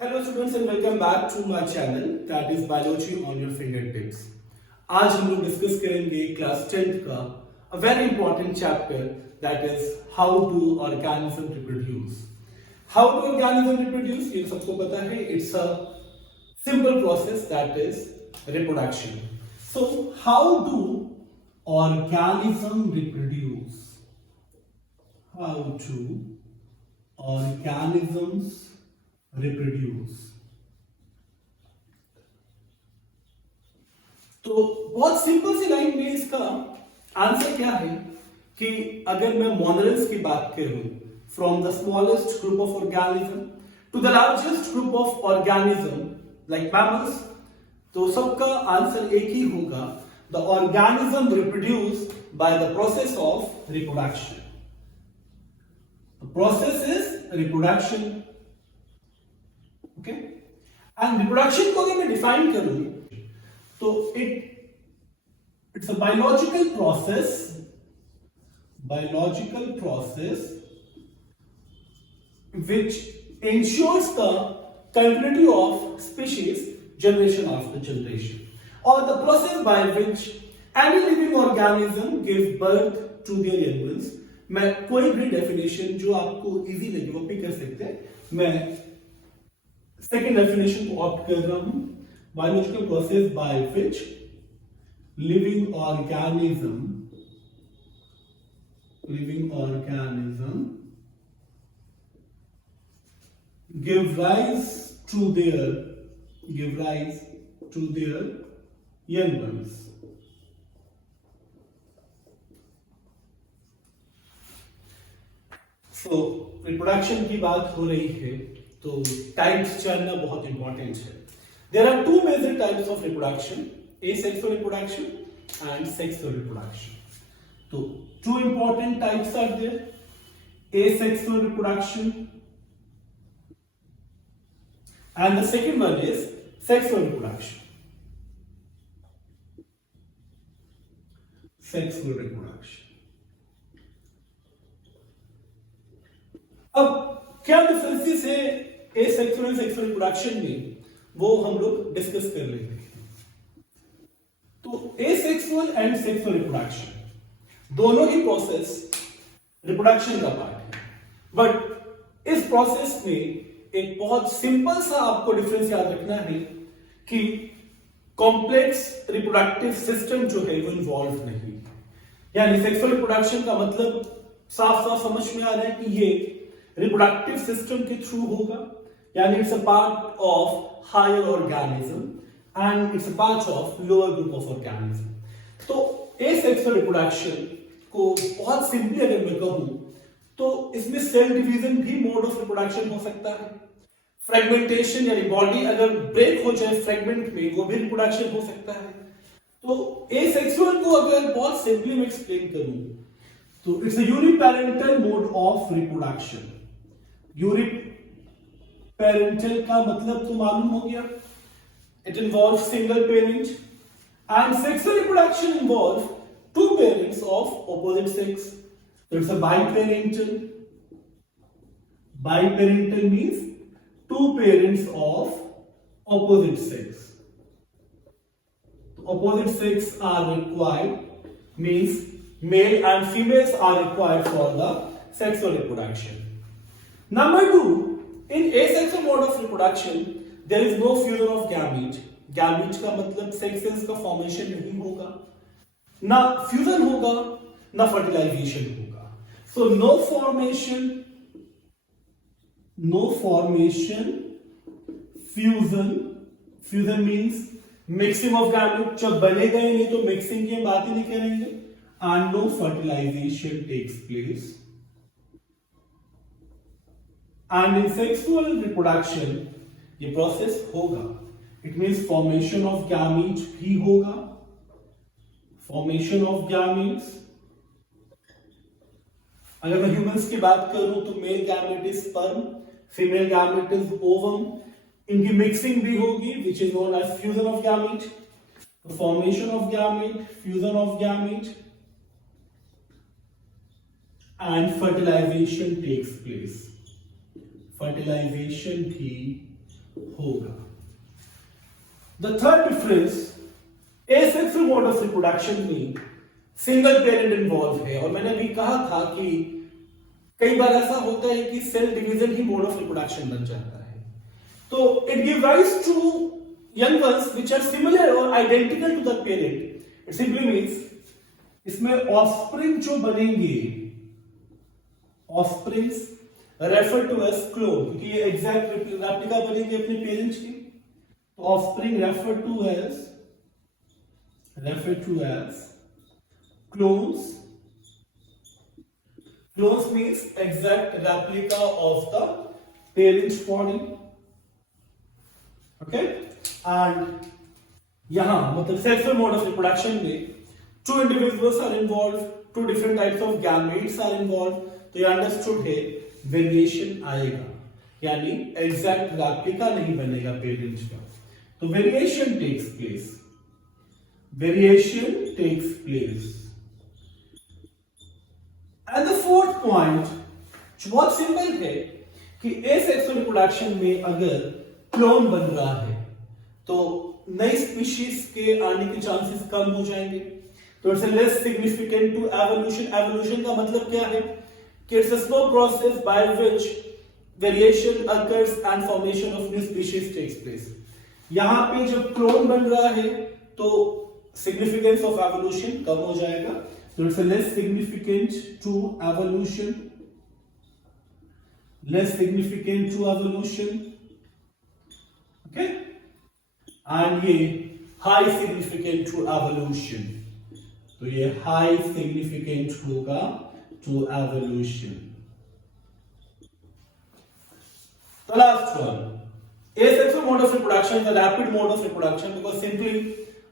Hello students and welcome back to my channel that is biology on your finger tips. आज हम लोग discuss करेंगे class 10th का a very important chapter that is how to organism reproduce. How to organism reproduce, ये सबको पता है, it's a simple process that is reproduction. So how do organism reproduce? How to organisms reproduce? तो बहुत simple सी line में इसका answer क्या है कि अगर मैं मोनरल्स की बात करूं, from the smallest group of organism to the largest group of organism like mammals, तो सबका आंसर एक ही होगा, the organism reproduce by the process of reproduction. The process is reproduction. Okay? And reproduction को अगर मैं define करूं तो it's a biological process which ensures the continuity of species generation after generation, or the process by which any living organism gives birth to their young ones. मैं कोई भी definition जो आपको इजी लगे वो पिक कर सकते हैं, मैं सेकेंड डेफिनेशन को ऑप्ट कर रहा हूं, biological process by which living organism give rise to their young ones. तो रिप्रोडक्शन की बात हो रही है तो टाइप्स जानना बहुत इंपॉर्टेंट है। There are two major types of reproduction, asexual reproduction and sexual reproduction. तो two important types are there, asexual reproduction and the second one is sexual reproduction. Sexual reproduction, अब क्या डिफरेंसेस है asexual and sexual reproduction में, वो हम लोग discuss कर लेते हैं। तो एसेक्सुअल एंड सेक्सुअल रिप्रोडक्शन दोनों ही प्रोसेस रिप्रोडक्शन का पार्ट है, बट इस प्रोसेस में एक बहुत सिंपल सा आपको डिफरेंस याद रखना है कि कॉम्प्लेक्स रिप्रोडक्टिव सिस्टम जो है वो इन्वॉल्व नहीं। यानी सेक्सुअल रिप्रोडक्शन का मतलब साफ साफ समझ में आ रहा है कि ये रिप्रोडक्टिव सिस्टम के थ्रू होगा, यानी it's a part of higher organism and it's a part of lower group of organism. तो एसेक्सुअल रिप्रोडक्शन को बहुत सिंपली अगर मैं कहूं तो इसमें सेल डिवीजन भी मोड ऑफ रिप्रोडक्शन हो सकता है। फ्रेगमेंटेशन यानी बॉडी अगर ब्रेक हो जाए फ्रेगमेंट में, वो भी रिप्रोडक्शन हो सकता है। तो एसेक्सुअल को अगर बहुत सिंपली मैं एक्सप्लेन करूं तो it's a uniparental mode of reproduction. Uniparental का मतलब तो मालूम हो गया, it involve single parent, and sexual reproduction involve two parents of opposite sex. So it's a biparental. Biparental means two parents of opposite sex. Opposite sex are required, means male and females are required for the sexual reproduction. Number two, in asexual mode of reproduction, there is no fusion of gamete. Gamete का मतलब sex cells का formation नहीं होगा, ना fusion होगा, ना fertilization होगा। So no formation, fusion means mixing of gamete, जब बनेगा ही नहीं तो mixing की बात ही नहीं करेंगे, and no fertilization takes place. And in sexual reproduction ये प्रोसेस होगा, it means formation of gametes भी होगा, formation of gametes। अगर मैं ह्यूमंस की बात करूं तो male gamete is sperm, female gamete is ovum, इनकी मिक्सिंग भी होगी which is known as fusion of gamete, formation of gamete, fusion of gamete and fertilisation takes place. Fertilisation भी होगा। The third difference, asexual mode of reproduction में single parent involve है, और मैंने अभी कहा था कि कई बार ऐसा होता है कि सेल डिवीजन ही मोड ऑफ रिप्रोडक्शन बन जाता है। तो it give rise to young ones which are similar और identical to the parent. It simply means इसमें ऑफस्प्रिंग जो बनेंगे, offsprings refer to as clone, क्योंकि ये एग्जैक्ट रेप्लिका बनेंगे अपने पेरेंट्स की, तो offspring refer to as clones. Clones means exact replica of the parent's body. Okay? And यहाँ मतलब sexual mode of reproduction में two individuals are involved, two different types of gametes are involved. तो ये understood है, variation आएगा, यानी exact replica नहीं बनेगा parents का, तो variation takes place. Variation takes place. And the fourth point जो बहुत सिंपल है कि एसेक्सुअल रिप्रोडक्शन में अगर क्लोन बन रहा है तो नई स्पीशीज के आने के चांसेस कम हो जाएंगे, तो it's less significant to evolution. Evolution का मतलब क्या है कि it's a slow process by which variation occurs and formation of new species takes place. यहां पे जब क्लोन बन रहा है तो सिग्निफिकेंस ऑफ एवोल्यूशन कम हो जाएगा, so it's a less significant to evolution, okay, and ये high significant to evolution, तो ये high significant होगा to evolution. The last one, asexual mode of reproduction is a rapid mode of reproduction because simply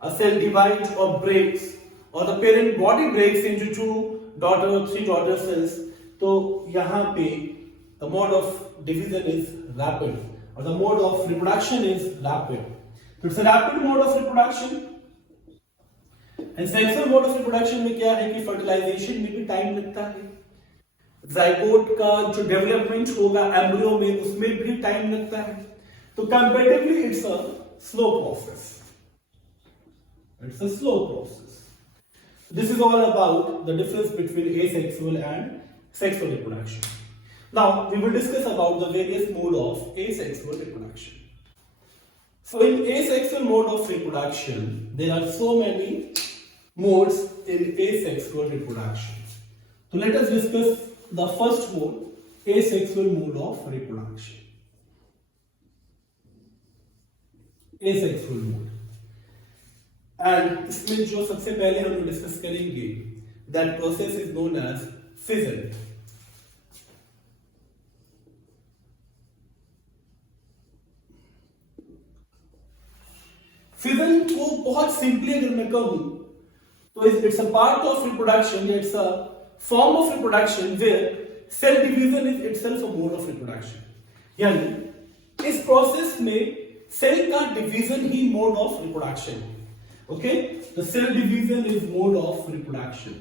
a cell divides or breaks, और the parent body breaks into two daughter or three daughter cells, तो यहाँ पे the mode of division is rapid or the mode of reproduction is rapid. So it's a rapid mode of reproduction. And sexual mode of reproduction में क्या है कि fertilization में भी time लगता है, zygote का जो डेवलपमेंट होगा एम्ब्रियो में उसमें भी टाइम लगता है, तो comparatively it's a slow process. It's a slow process. This is all about the difference between asexual and sexual reproduction. Now we will discuss about the various mode of asexual reproduction. So in asexual mode of reproduction, there are so many modes in asexual reproduction. So let us discuss the first mode, asexual mode of reproduction. Asexual mode. And इसमें जो सबसे पहले हम लोग discuss करेंगे, that process is known as fission. Fission को बहुत simply अगर मैं कहूं तो it's a part of reproduction, it's a form of reproduction where cell division is itself a mode of reproduction. यानी इस प्रोसेस में सेल का डिवीजन ही मोड ऑफ रिप्रोडक्शन है। Okay, the cell division is mode of reproduction.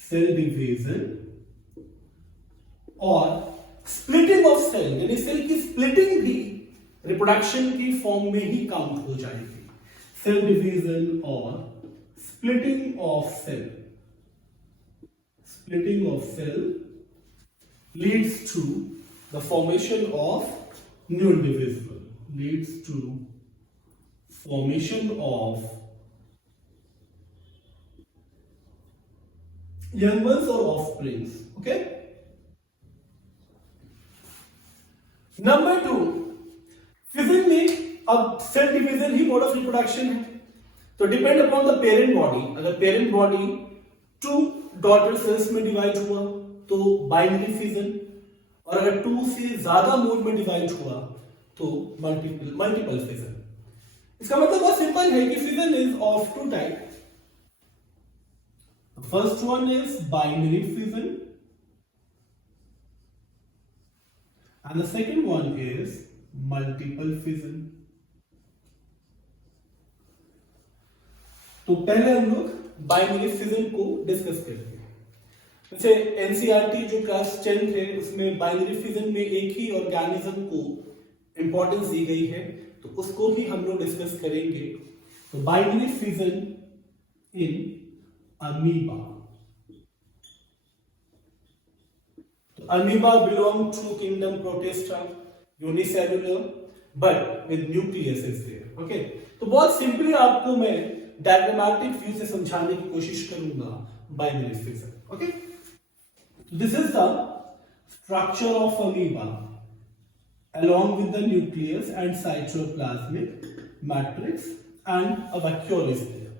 Cell division और splitting of cell, यानी cell की splitting भी reproduction की फॉर्म में ही काउंट हो जाएगी। Cell division और splitting of cell leads to the formation of new individual, leads to formation of young ones or offsprings. Okay. Number 2, fission में अब सेल डिवीजन ही मोड ऑफ रिप्रोडक्शन है, तो depend upon the parent body. अगर parent body 2 daughter cells में divide हुआ तो binary fission, और अगर 2 से ज्यादा मोड में डिवाइड हुआ तो मल्टीपल फिजन। इसका मतलब बहुत सिंपल है कि fission is of two type. First one is binary fission and the second one is multiple fission. तो पहले हम लोग बाइनरी फिजन को डिस्कस करेंगे। जैसे एनसीईआरटी जो क्लास 10 है उसमें बाइनरी फिजन में एक ही ऑर्गेनिज्म को इंपॉर्टेंस दी गई है, तो उसको भी हम लोग डिस्कस करेंगे। तो बाइनरी फिजन इन अमीबा। तो amoeba belong to kingdom protista, unicellular but with nucleus is there. Okay, तो बहुत सिंपली आपको मैं डायग्रामेटिक व्यू से समझाने की कोशिश करूंगा binary fission. Okay, this is the structure of amoeba along with the nucleus and cytoplasmic matrix and a vacuole is there.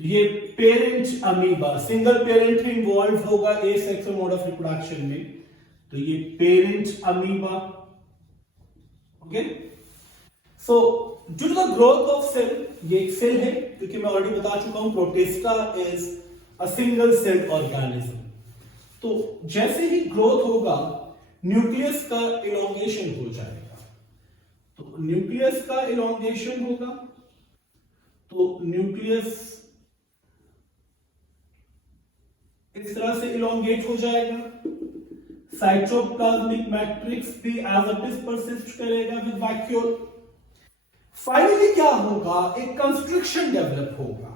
तो ये पेरेंट अमीबा, सिंगल पेरेंट ही इन्वॉल्व होगा asexual mode of reproduction में, तो ये parent amoeba. Okay, so due to the growth of cell, ये एक cell है, क्योंकि मैं ऑलरेडी बता चुका हूं protista is a single celled organism. तो जैसे ही ग्रोथ होगा न्यूक्लियस का इलोंगेशन हो जाएगा। तो न्यूक्लियस का इलोंगेशन होगा, तो न्यूक्लियस इस तरह से इलोंगेट हो जाएगा। साइटोप्लाज्मिक मैट्रिक्स भी एज इट इज परसिस्ट करेगा विद वैक्यूल। फाइनली क्या होगा, एक कंस्ट्रक्शन डेवलप होगा।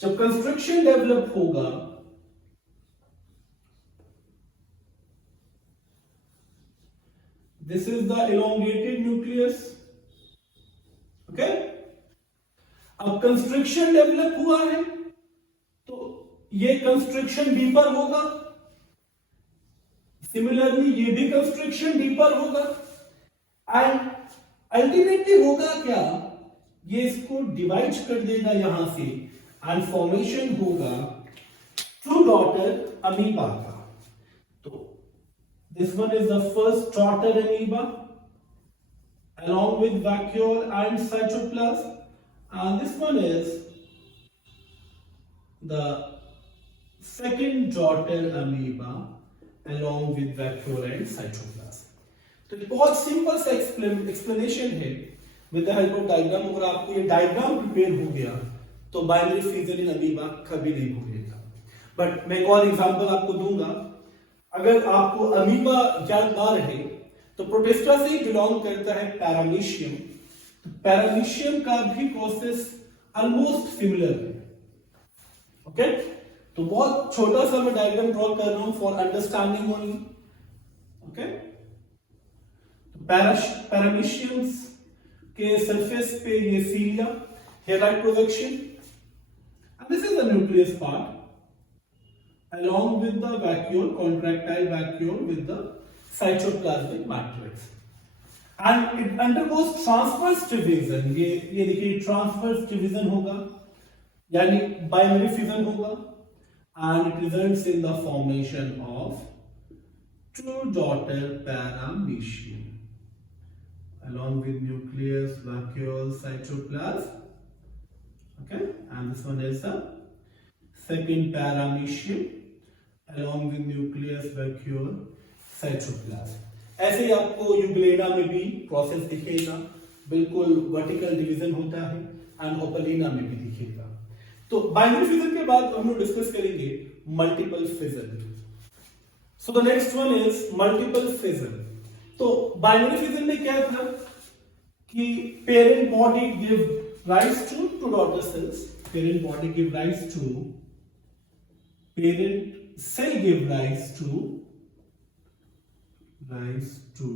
जब कंस्ट्रक्शन डेवलप होगा, this is the elongated nucleus. Okay, अब कंस्ट्रक्शन डेवलप हुआ है, तो ये कंस्ट्रक्शन डीपर होगा। सिमिलरली ये भी कंस्ट्रक्शन डीपर होगा एंड अल्टीमेटली होगा क्या, ये इसको डिवाइड कर देगा यहां से एंड फॉर्मेशन होगा टू डॉटर अमीबा का। This one is the first daughter amoeba along with vacuole and cytoplasm, and this one is the second daughter amoeba along with vacuole and cytoplasm. तो बहुत simple सा explanation है with the help of diagram. अगर आपको ये diagram prepare हो गया तो बाइनरी फिजन इन अमीबा कभी नहीं भूलेगा। बट मैं एक और एग्जांपल आपको दूंगा। अगर आपको अमीबा याद ना रहे तो प्रोटिस्टा से ही बिलोंग करता है पैरामीशियम। तो पैरामीशियम का भी प्रोसेस ऑलमोस्ट सिमिलर है। ओके, तो बहुत छोटा सा मैं डायग्राम ड्रॉ कर रहा हूं for understanding only. Okay, parameciums के सरफेस पे ये cilia, hairlike projection, and this is the nucleus part along with the vacuole, contractile vacuole with the cytoplasmic matrix, and it undergoes transverse division. ये देखिए transverse division होगा, यानी binary fission होगा, and it results in the formation of two daughter paramecium along with nucleus, vacuole, cytoplasm. Okay, and this one is the second paramecium along with nucleus, vacuole, cytoplasm. ऐसे ही आपको euglena में भी process दिखेगा, बिल्कुल vertical division होता है, and ओपलिना में भी दिखेगा। तो बाइनरी फिजन के बाद हम लोग डिस्कस करेंगे multiple fission. So the next one is multiple fission. तो बाइनरी फिजन में क्या था कि parent body give rise to two daughter cells, parent body give rise to, parent cell give rise to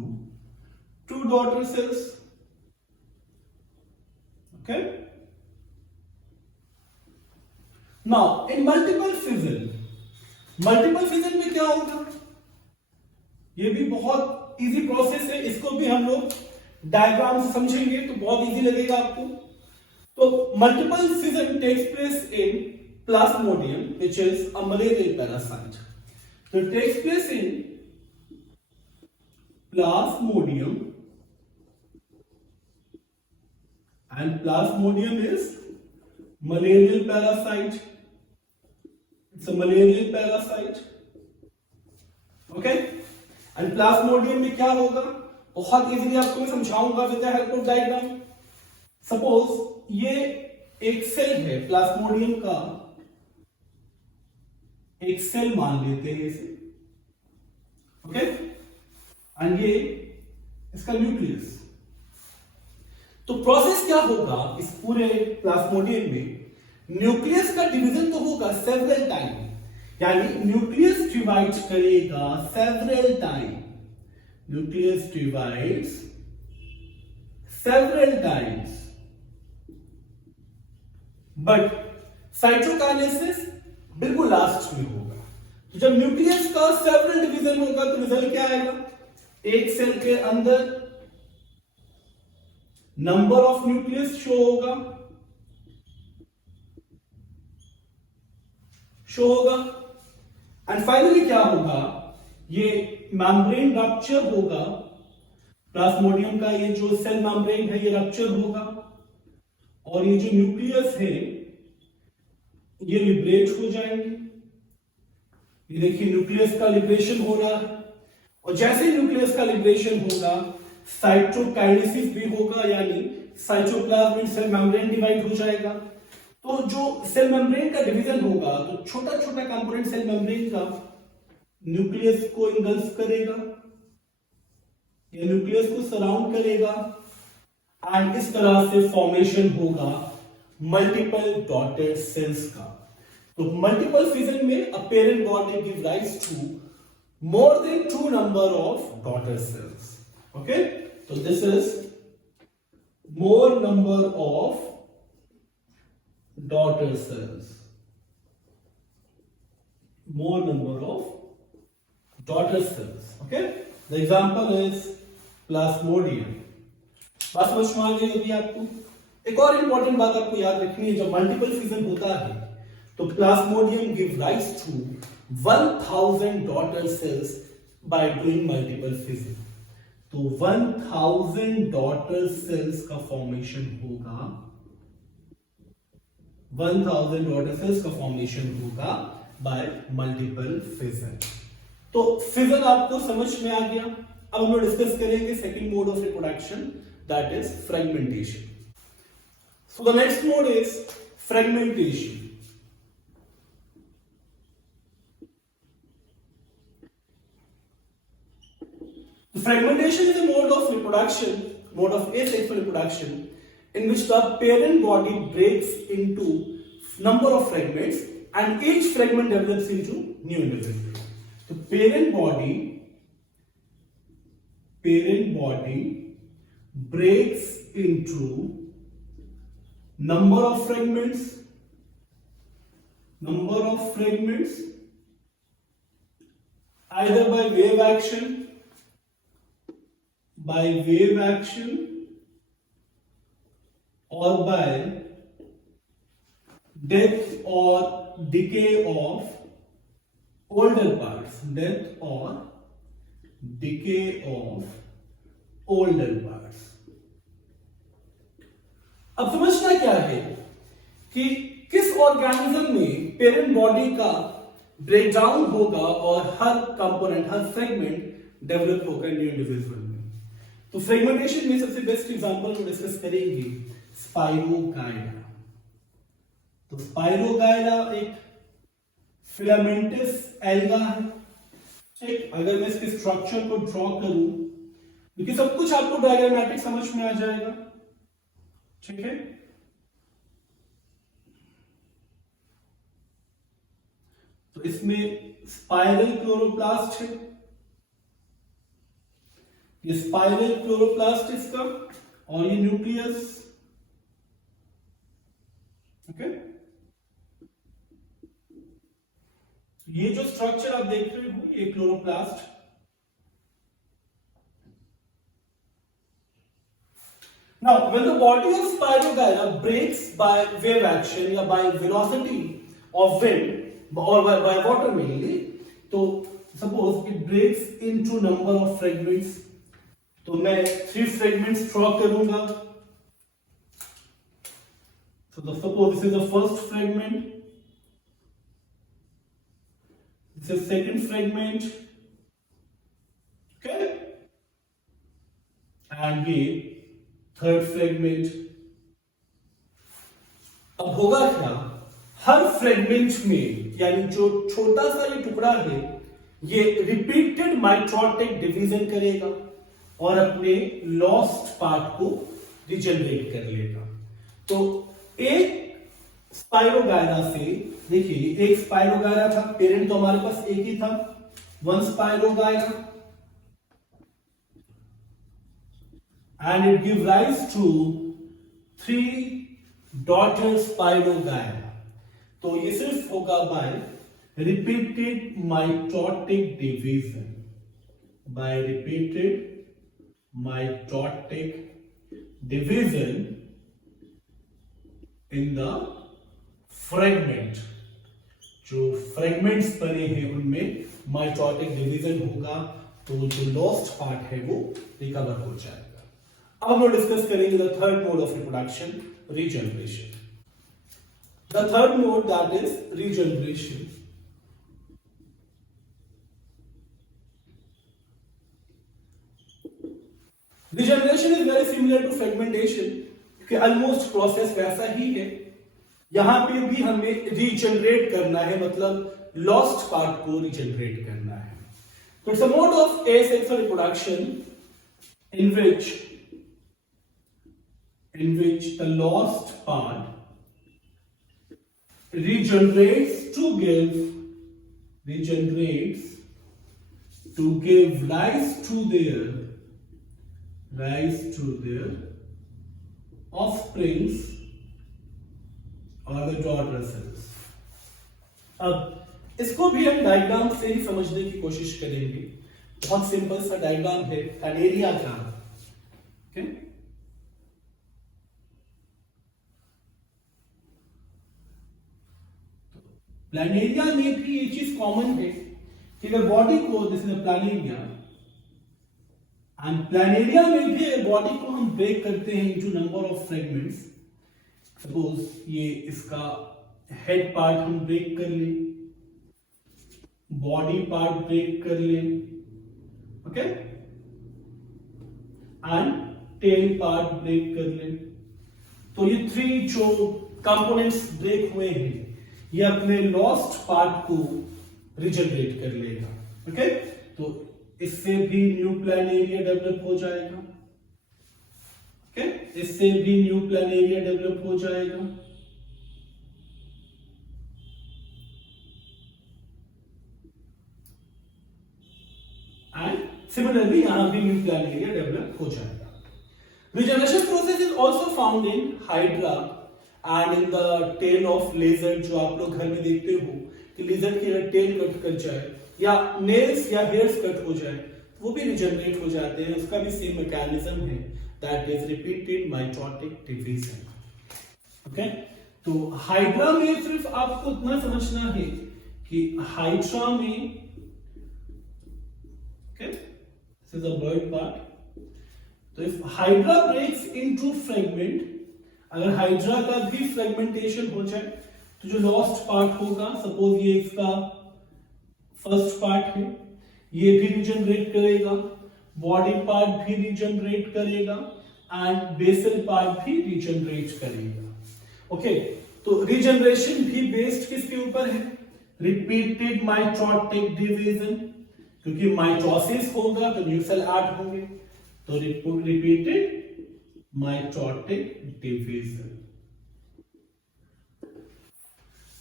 two daughter cells. Okay, now in multiple fission में क्या होगा, ये भी बहुत इजी प्रोसेस है, इसको भी हम लोग डायग्राम से समझेंगे तो बहुत इजी लगेगा आपको। तो multiple fission takes place in Plasmodium, which is a malarial parasite. So it takes place in Plasmodium, and Plasmodium is malarial parasite. It's a malarial parasite. Okay? And Plasmodium में क्या होगा, बहुत इजीली आपको मैं समझाऊंगा with the help of diagram. Suppose ये एक cell है प्लाज्मोडियम का, एक सेल मान लेते हैं इसे। ओके, एंड ये इसका न्यूक्लियस। तो प्रोसेस क्या होगा इस पूरे प्लाज्मोडियम में, न्यूक्लियस का डिवीजन तो होगा सेवरल टाइम, यानी न्यूक्लियस डिवाइड करेगा several time, nucleus divides several times, but cytokinesis बिल्कुल लास्ट में होगा। तो जब न्यूक्लियस का सेवरल डिवीजन होगा तो रिजल्ट क्या आएगा, एक सेल के अंदर नंबर ऑफ न्यूक्लियस शो होगा, एंड फाइनली क्या होगा, ये मेम्ब्रेन रप्चर होगा, प्लाज्मोडियम का ये जो सेल मेम्ब्रेन है ये रप्चर होगा, और ये जो न्यूक्लियस है ये लिबरेट हो जाएंगे। ये देखिए न्यूक्लियस का लिबरेशन हो रहा है, और जैसे न्यूक्लियस का लिबरेशन होगा साइटोकाइनेसिस भी होगा, यानी साइटोप्लाज्म में सेल मेम्ब्रेन डिवाइड हो जाएगा। तो जो सेल मेम्ब्रेन का डिवीजन होगा तो छोटा छोटा कंपोनेंट सेल मेम्ब्रेन का न्यूक्लियस को इंगल्फ करेगा या न्यूक्लियस को सराउंड करेगा, एंड इस तरह से फॉर्मेशन होगा मल्टीपल डॉटेड सेल्स का। तो मल्टीपल फिजन में a parent body give rise to more than 2 number of daughter cells. Okay, so this is more number of daughter cells, more number of daughter cells. Okay, the example is plasmodium. बात समझ में आ गई होगी आपको। एक और important बात आपको याद रखनी है, जब मल्टीपल फिजन होता है तो Plasmodium give rise to 1000 daughter cells by doing multiple fission. तो 1000 daughter cells का फॉर्मेशन होगा, 1000 daughter cells का फॉर्मेशन होगा by multiple fission. तो फिजन आपको समझ में आ गया। अब हम लोग डिस्कस करेंगे second mode of reproduction, that is fragmentation. So the next mode is fragmentation. Fragmentation is a mode of reproduction, mode of asexual reproduction, in which the parent body breaks into number of fragments and each fragment develops into new individual. So parent body breaks into number of fragments either by wave action or by death or decay of older parts, अब समझना क्या है कि किस organism में parent body का breakdown होगा और हर कंपोनेंट, हर फ्रेगमेंट डेवलप होगा न्यू इंडिविजुअल में। तो फ्रेगमेंटेशन में सबसे बेस्ट एग्जांपल हम डिस्कस करेंगे स्पाइरोगाइरा। तो स्पाइरोगाइरा एक फिलामेंटस एल्गा है, ठीक। अगर मैं इसके स्ट्रक्चर को ड्रॉ करूं, क्योंकि सब कुछ आपको डायग्रामेटिक समझ में आ जाएगा, ठीक है। तो इसमें स्पाइरल क्लोरोप्लास्ट है, ये स्पाइरल क्लोरोप्लास्ट इसका, और ये न्यूक्लियस, ओके। ये जो स्ट्रक्चर आप देख रहे हो ये chloroplast. Now, when the body of Spirogyra breaks by wave action या by velocity of wind or by water mainly, तो suppose it breaks into number of fragments, तो मैं 3 fragments ड्रॉ करूंगा। So suppose this is the first fragment, this is second fragment, okay, and ये third fragment. अब होगा क्या, हर fragment में, यानी जो छोटा सा ये टुकड़ा है, ये रिपीटेड माइटोटिक डिवीजन करेगा और अपने लॉस्ट पार्ट को रिजनरेट कर लेगा। तो एक स्पाइरोगायरा से, देखिए एक स्पाइरोगायरा था, पेरेंट तो हमारे पास एक ही था, one spirogyra, and it gives rise to 3 daughter spirogyra। तो ये सिर्फ होगा by repeated mitotic division, by repeated mitotic division in the fragment. जो फ्रेगमेंट्स बने हैं उनमें माइटोटिक डिवीजन होगा, तो जो लॉस्ट पार्ट है वो रिकवर हो जाएगा। अब हम डिस्कस करेंगे the third mode of reproduction, regeneration. The third mode that is regeneration. Regeneration is very similar to fragmentation, कि ऑलमोस्ट प्रोसेस वैसा ही है। यहां पे भी हमें रीजनरेट करना है, मतलब लॉस्ट पार्ट को रीजनरेट करना है। तो it's a mode of asexual reproduction in which the lost part regenerates to give rise to their offsprings or the daughter cells। अब इसको भी हम डायग्राम से ही समझने की कोशिश करेंगे। बहुत सिंपल सा डायग्राम है, प्लानेरिया का। ओके, प्लानेरिया में भी ये चीज कॉमन है कि अगर बॉडी को, this is Planaria, and Planaria में भी बॉडी को हम ब्रेक करते हैं into number of fragments. Suppose ये इसका हेड पार्ट हम ब्रेक कर ले, बॉडी पार्ट ब्रेक कर ले, okay, and tail part break कर ले। तो ये 3 जो कंपोनेंट्स ब्रेक हुए हैं, ये अपने लॉस्ट पार्ट को रिजनरेट कर लेगा। ओके, तो इससे भी न्यू प्लानेरिया डेवलप हो जाएगा। ओके, इससे भी न्यू प्लानेरिया डेवलप हो जाएगा। एंड सिमिलरली यहां भी न्यू प्लानेरिया डेवलप हो जाएगा। Regeneration process is also found in hydra and in the tail of lizard. जो आप लोग घर में देखते हो कि लेजर्ड की अगर टेल कट कर जाए या नेल्स या हेयर्स कट हो जाए, वो भी रिजनरेट हो जाते हैं। उसका भी सेम मैकेनिज्म है, that is repeated mitotic division. Okay, तो हाइड्रा में सिर्फ आपको इतना समझना है कि हाइड्रा में, okay, this is a bird part. तो if hydra breaks into fragment, अगर हाइड्रा का भी फ्रेगमेंटेशन हो जाए, तो जो लॉस्ट पार्ट होगा, सपोज ये इसका फर्स्ट पार्ट है, ये भी रिजनरेट करेगा, बॉडी पार्ट भी रिजनरेट करेगा, एंड बेसल पार्ट भी रिजनरेट करेगा। ओके, तो रिजनरेशन भी बेस्ड किसके ऊपर है? रिपीटेड माइटोटिक डिवीजन, क्योंकि माइटोसिस होगा तो न्यू सेल ऐड होंगे, तो repeated mitotic division।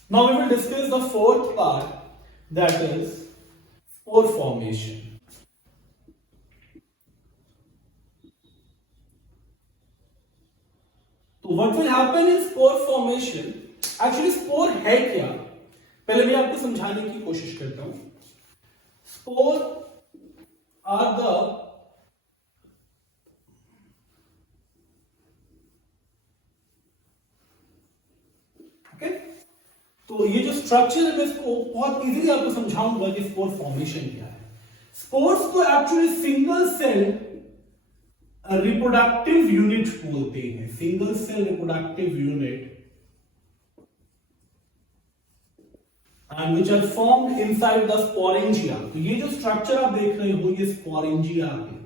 Now we will discuss the fourth part, that is spore formation। तो what will happen in spore formation? Actually spore है क्या, पहले मैं आपको समझाने की कोशिश करता हूं। Spore are the तो ये जो स्ट्रक्चर है मैं इसको बहुत इजीली आपको समझाऊंगा कि स्पोर फॉर्मेशन क्या है। स्पोर्स को actually single cell reproductive unit बोलते हैं, single cell reproductive unit, and which are formed inside the sporangia. तो ये जो स्ट्रक्चर आप देख रहे हो ये स्पोरेंजिया है,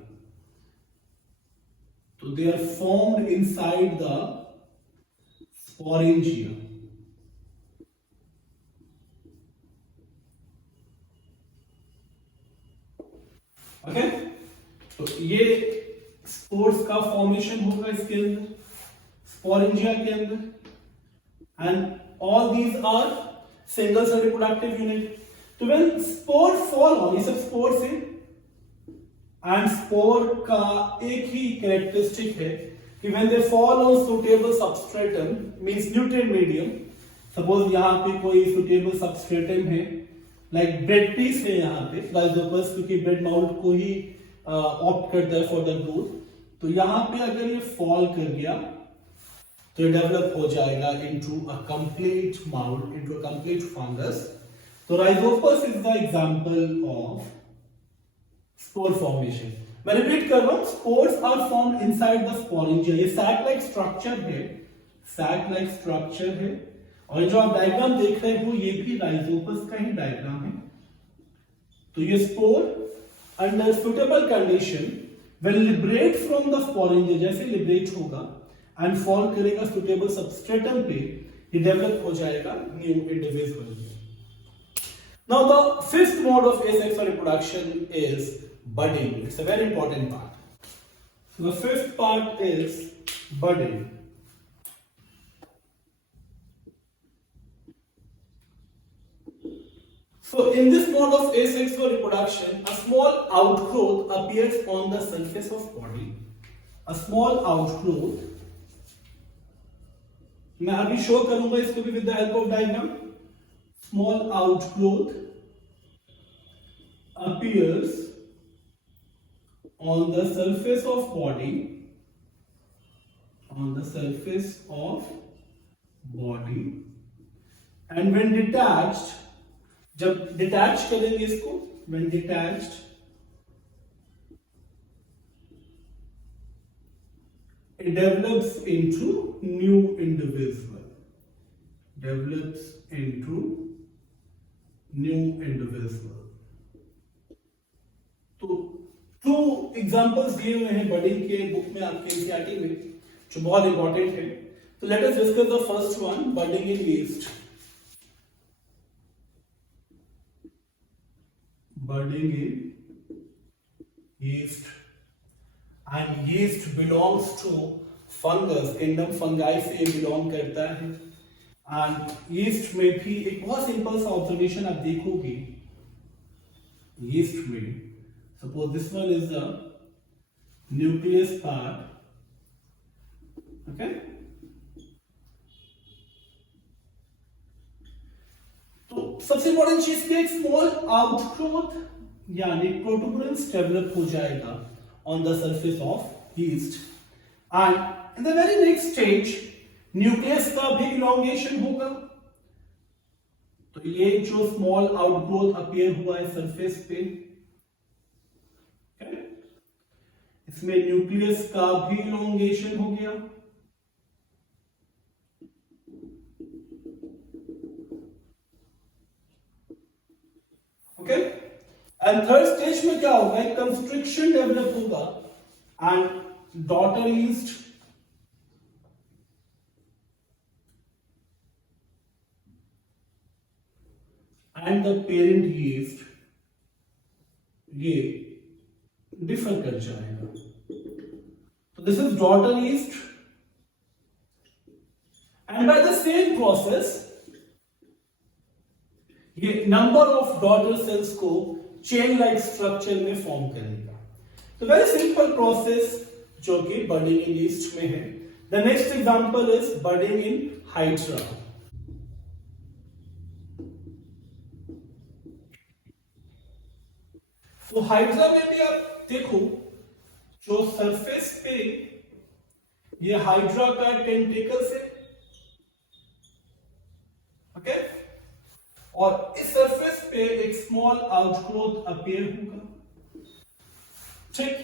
तो they are formed inside the sporangia. Okay, तो ये स्पोर्स का फॉर्मेशन होगा इसके अंदर। स्पोरेंजिया के अंदर and all these are single cell reproductive unit. तो व्हेन स्पोर फॉल ऑन, ये सब स्पोर से, एंड स्पोर का एक ही कैरेक्टरिस्टिक है कि when they fall on suitable substratum means nutrient medium, suppose यहाँ पे कोई सुटेबल सबस्ट्रेटम है लाइक ब्रेड पीस है यहाँ पे राइजोपस, क्योंकि ब्रेड माउल्ट को ही ऑप्ट करता है फॉर द ग्रोथ। तो यहाँ पे अगर ये फॉल कर गया तो ये डेवलप हो जाएगा into a complete mould, into a complete fungus. तो Rhizopus is the example of spore formation. मैं रिपीट कर रहा हूं, spores are formed inside the sporangia. ये सैक लाइक स्ट्रक्चर है, सैक लाइक स्ट्रक्चर है, और जो आप डायग्राम देख रहे हो ये भी राइजोपस का ही डायग्राम है। तो ये spore under suitable condition will liberate from the sporangia, जैसे लिबरेट होगा एंड फॉल करेगा सुटेबल सबस्ट्रेटम पे, ये डेवलप हो जाएगा new individual. Now the fifth mode of asexual reproduction is budding. It's a very important part. So the fifth part is budding. So in this mode of asexual reproduction, a small outgrowth appears on the surface of body. A small outgrowth, मैं अभी show करूंगा इसको भी with the help of diagram. Small outgrowth appears on the surface of body, on the surface of body, and when detached, जब detach करेंगे इसको, when detached, it develops into new individual, develops into new individual. तो to examples दिए हुए हैं budding के book में आपके एनसीईआरटी में, जो बहुत इंपॉर्टेंट है। तो let us discuss the first one, budding in yeast. Budding in yeast, and yeast belongs to fungus, kingdom fungi से belong करता है। and yeast में भी एक बहुत सिंपल सा ऑब्जर्वेशन आप देखोगे, yeast में suppose this one is the nucleus part, okay, सबसे इंपॉर्टेंट चीज की एक स्मॉल आउटग्रोथ यानी प्रोटूबरेंस डेवलप हो जाएगा on the surface of yeast, and in the very next stage nucleus का भी इलॉन्गेशन होगा। तो ये जो स्मॉल आउटग्रोथ अपीयर हुआ है सरफेस पे, इसमें न्यूक्लियस का भी इलॉन्गेशन हो गया। ओके, एंड थर्ड स्टेज में क्या होगा, एक कंस्ट्रिक्शन डेवलप होगा and daughter yeast and the parent yeast ये डिफर कर जाएगा। तो this is daughter yeast, and by the same process ये नंबर ऑफ डॉटर सेल्स को चेन लाइक स्ट्रक्चर में फॉर्म करेगा। तो वेरी सिंपल प्रोसेस जो कि बडिंग इन यीस्ट में है। The next example is budding in hydra. तो हाइड्रा में भी आप देखो, जो सरफेस पे ये हाइड्रा का टेंटिकल्स है, ओके, और इस सरफेस पे एक स्मॉल आउटग्रोथ अपीयर होगा, ठीक।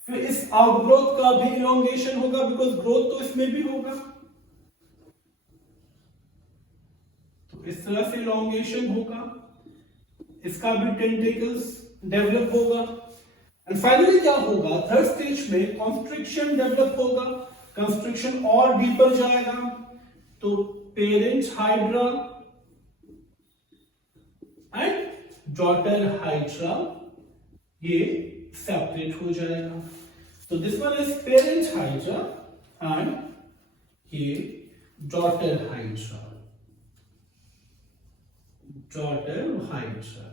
फिर इस आउटग्रोथ का भी इलोंगेशन होगा, बिकॉज ग्रोथ तो इसमें भी होगा। तो इस तरह से इलोंगेशन होगा, इसका भी टेंटिकल्स डेवलप होगा, एंड फाइनली क्या होगा, थर्ड स्टेज में कंस्ट्रिक्शन डेवलप होगा, कंस्ट्रिक्शन और डीपर जाएगा। तो parent hydra and daughter hydra ये सेपरेट हो जाएगा। तो this one is parent hydra and ये daughter hydra, daughter hydra.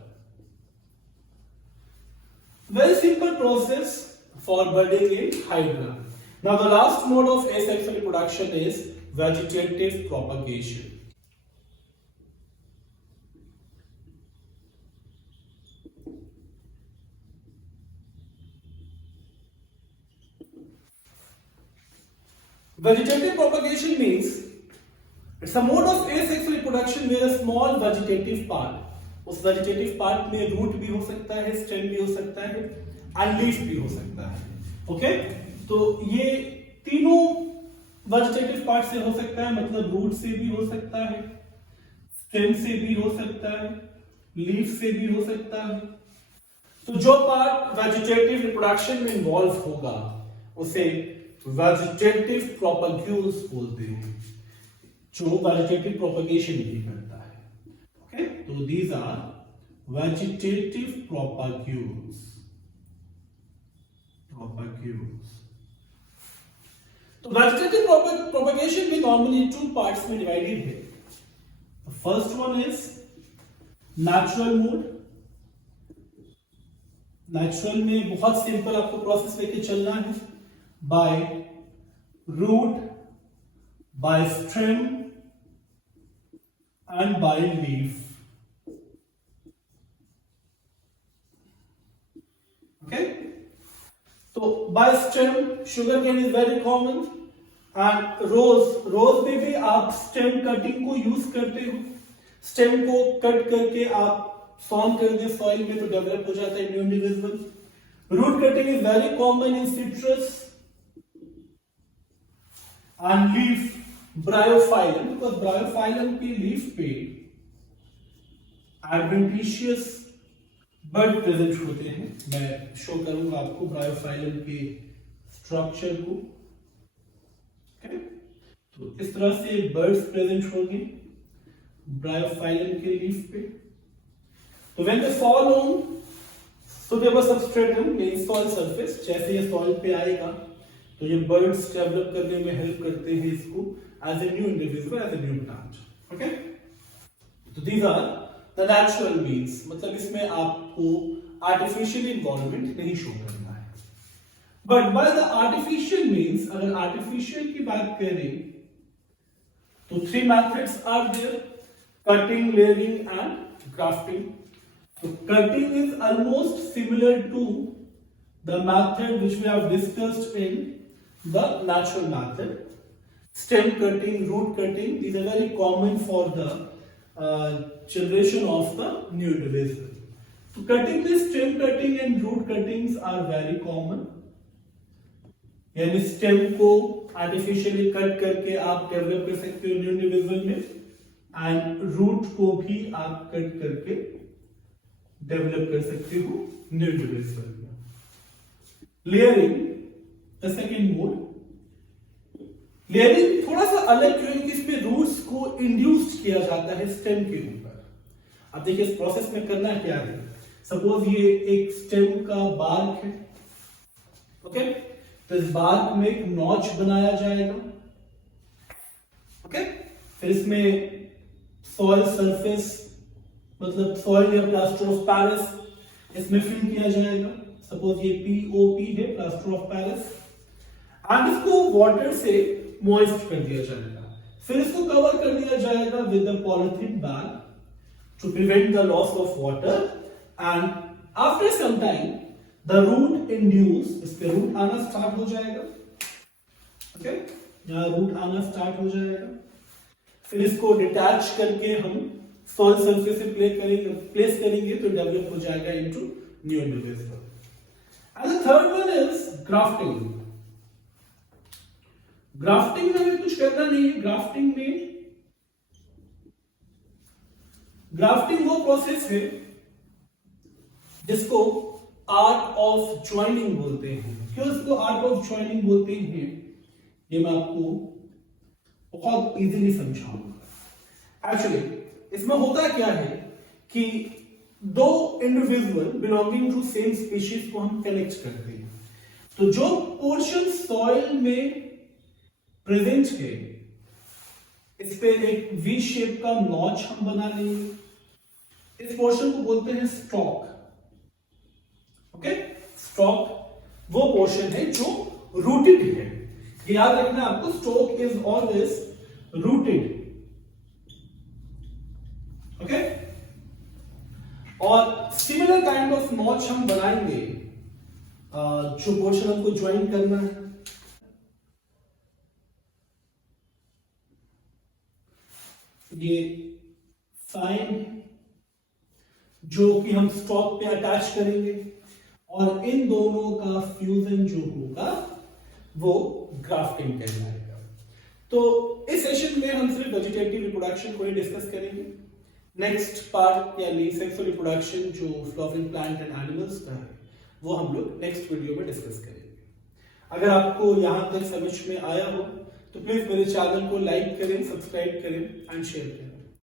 Very simple process for budding in hydra. Now the last mode of asexual reproduction is vegetative propagation. Vegetative propagation means it's a mode of asexual reproduction where a small vegetative part, उस vegetative part में root भी हो सकता है, stem भी हो सकता है, and leaf भी हो सकता है. Okay? तो ये तीनों vegetative part से हो सकता है, मतलब root से भी हो सकता है, stem से भी हो सकता है, leaf से भी हो सकता है. तो जो part vegetative reproduction में involve होगा, उसे वेजिटेटिव प्रोपैग्यूल्स बोलते हैं, जो वेजिटेटिव प्रोपगेशन भी करता है. ओके, तो दीज आर वेजिटेटिव प्रोपैग्यूल्स. तो वेजिटेटिव प्रोपगेशन भी नॉर्मली टू पार्ट्स में डिवाइडेड है. First one is natural mode. Natural में बहुत सिंपल आपको प्रोसेस लेके चलना है. By root, by stem and by leaf. Okay, so by stem sugarcane is very common, and rose में भी आप stem cutting को यूज करते हो. stem को कट करके आप सॉन कर दे सॉइल में तो डेवलप हो जाता है new individual. root cutting is very common in citrus and leaf bryophyllum, because bryophyllum के लीफ पे एडवेंटिशियस बर्ड प्रेजेंट होते हैं. मैं शो करूंगा आपको bryophyllum के स्ट्रक्चर को. तो इस तरह से बर्ड्स प्रेजेंट होंगे bryophyllum के लीफ पे. तो when they fall on suitable substratum means soil surface, जैसे ये सॉइल पे आएगा तो ये बर्ड्स डेवलप करने में हेल्प करते हैं इसको as a new individual, as a new plant. Okay, तो these are the natural means, मतलब इसमें आपको आर्टिफिशियल इन्वॉल्वमेंट नहीं शो करना है. But by the artificial means, अगर आर्टिफिशियल की बात करें तो three methods are there: cutting, layering and grafting. So cutting is almost similar to the method which we have discussed in the natural method. Stem cutting, root cutting, these are very common for the generation of the new individual. So cutting में stem cutting and root cuttings are very common. यानी stem को artificially cut करके आप develop कर सकते हो new individual में, and root को भी आप cut करके develop कर सकते हो new individual में. Layering, the second mode. Layering थोड़ा सा अलग क्यों है कि इसमें रूट्स को इंड्यूस्ड किया जाता है स्टेम के ऊपर. अब देखिए इस प्रोसेस में करना क्या है. सपोज ये एक स्टेम का बार्क है. ओके, तो इस बार्क में एक नॉच बनाया जाएगा. ओके, फिर इसमें सॉइल सरफेस, मतलब सॉइल या प्लास्टर ऑफ पेरिस इसमें फिल किया जाएगा. सपोज ये POP है, प्लास्टर ऑफ पेरिस, एंड इसको वाटर से मॉइस्ट कर दिया जाएगा. फिर इसको कवर कर दिया जाएगा with a polythene bag to prevent the loss of water. And after some time the root induce, इस पे रूट आना स्टार्ट हो जाएगा. ओके, यहाँ रूट आना स्टार्ट हो जाएगा. फिर इसको डिटैच करके हम सॉइल सरफेस से प्लेस करेंगे तो डेवलप हो जाएगा into new individual. And the third one is grafting. Grafting में हमें कुछ करना नहीं है. ग्राफ्टिंग वो प्रोसेस है जिसको आर्ट ऑफ ज्वाइनिंग बोलते हैं. क्यों इसको आर्ट ऑफ ज्वाइनिंग बोलते हैं ये मैं आपको बहुत इजीली समझाऊंगा. एक्चुअली इसमें होता क्या है कि दो individual belonging to same species को हम कनेक्ट करते हैं. तो जो पोर्शन सॉइल में प्रेजेंट है इस पे एक वी शेप का नॉच हम बना लेंगे। इस पोर्शन को बोलते हैं स्टॉक। ओके, स्टॉक वो पोर्शन है जो रूटेड है। याद रखना आपको, stock is always rooted. Okay, और सिमिलर काइंड ऑफ नॉच हम बनाएंगे जो पोर्शन हमको ज्वाइन करना है। ये फाइन जो कि हम स्टॉक पे अटैच करेंगे, और इन दोनों का फ्यूजन जो होगा वो ग्राफ्टिंग कहलाएगा। तो इस सेशन में हम सिर्फ वेजिटेटिव रिप्रोडक्शन को ही डिस्कस करेंगे। नेक्स्ट पार्ट यानी सेक्सुअल रिप्रोडक्शन जो फ्लावरिंग प्लांट एंड एनिमल्स का है, वो हम लोग नेक्स्ट वीडियो में डिस्कस करेंगे। अगर आपको यहां तक समझ में आया हो तो प्लीज मेरे चैनल को लाइक करें, सब्सक्राइब करें एंड शेयर करें।